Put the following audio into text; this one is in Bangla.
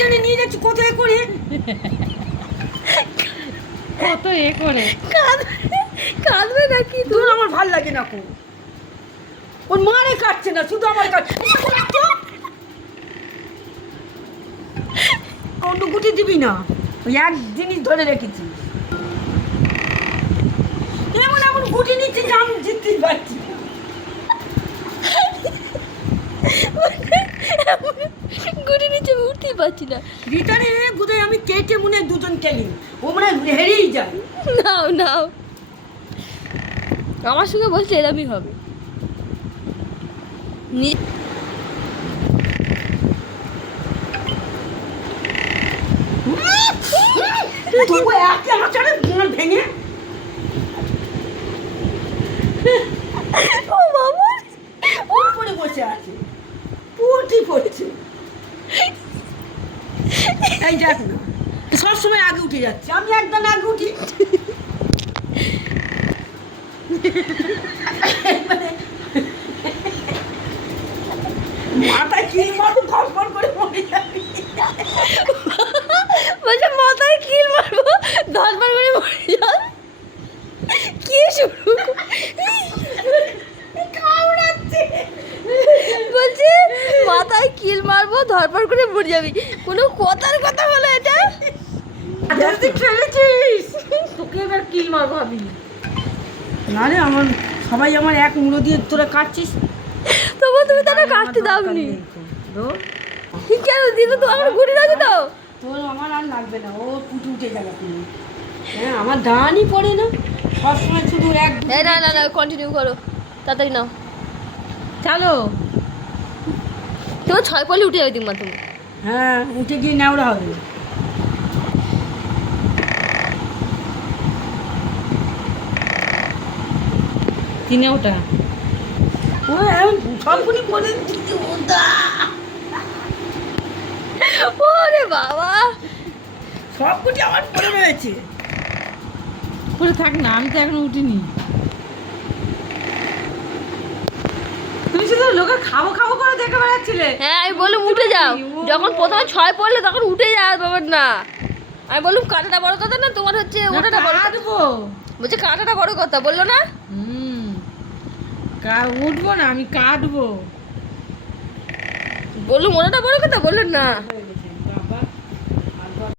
টেনে নিয়ে যাচ্ছি কত এ করে, কত এ করে কাঁদবে নাকি? দূর আমার ভাল লাগে না কো, ওর মারে কাটছে না, শুধু আমার কাটছে। অন্য গুটি দিবি না, ওই এক জিনিস ধরে রেখেছি, এমন এমন গুটি নিচ্ছে যে আমি জিততেই পারছি না। গুটি নিচে উঠতেই পারছি না। রিটারে বোধহয় আমি কেটে মনে হয় দুজন খেলি, ও মনে হয় হেরেই যায়। নাও নাও, আমার সঙ্গে বলছে এরমই হবে। তবু একে আচারে ভেঙে, ও বাবা, ওর পরে বসে আছে, পুটি পড়ছে। এই দেখ না, সবসময় আগে উঠে যাচ্ছে, আমি একদম আগে উঠি। মাথায় কি মারো, ধরপড় করে মরে যাবি। বলছে মাথায় কিল মারবো, 10 বার করে মরে যাও। কি শুরু কামড়াচ্ছে, বলছে মাথায় কিল মারবো, ধরপড় করে মরে যাবি। কোনো কথার কথা বলে এটা? তুই খেলেছিস, তোকে এবার কিল মারবো আমি। না রে, আমার সবাই আমার এক মুড়ো দিয়ে তোরা কাটছিস, তবু তুমি তাহলে কাটতে দাওনি কেন? দিদি তো আমার ঘুরে আছে তো। তোর আমার আর লাগবে না, ও পুটে উঠে যাবে তুমি। হ্যাঁ, আমার দানই পড়ে না, সবসময় শুধু এক। এই না না না, কন্টিনিউ করো, তাড়াতাড়ি নাও। চলো। তোমার 6 পড়লে উঠে যাবে দিকমা তুমি। হ্যাঁ, উঠে গিয়ে নেওড়া হবে। তিনে ওটা ও এখন সবগুলি করে দিচ্ছি, ওদা ওরে বাবা, সবগুলি আমার পড়ে রয়েছে। পরে থাক না, আমি তো এখনো উঠিনি। তুমি শুধু লোকের খাবো খাবো করে দেখে বেড়াচ্ছিলে। হ্যাঁ আমি বললাম উঠে যাও, যখন প্রথমে 6 পড়লে তখন উঠে যাওয়ার ব্যাপার না। আমি বললাম কাঁটাটা বড় কথা না, তোমার হচ্ছে ওটাটা বড় কথা। কাটবো। বলছে কাঁটাটা বড় কথা, বললো না? উঠবো না, আমি কাটবো। বললাম ওটাটা বড় কথা, বললেন না।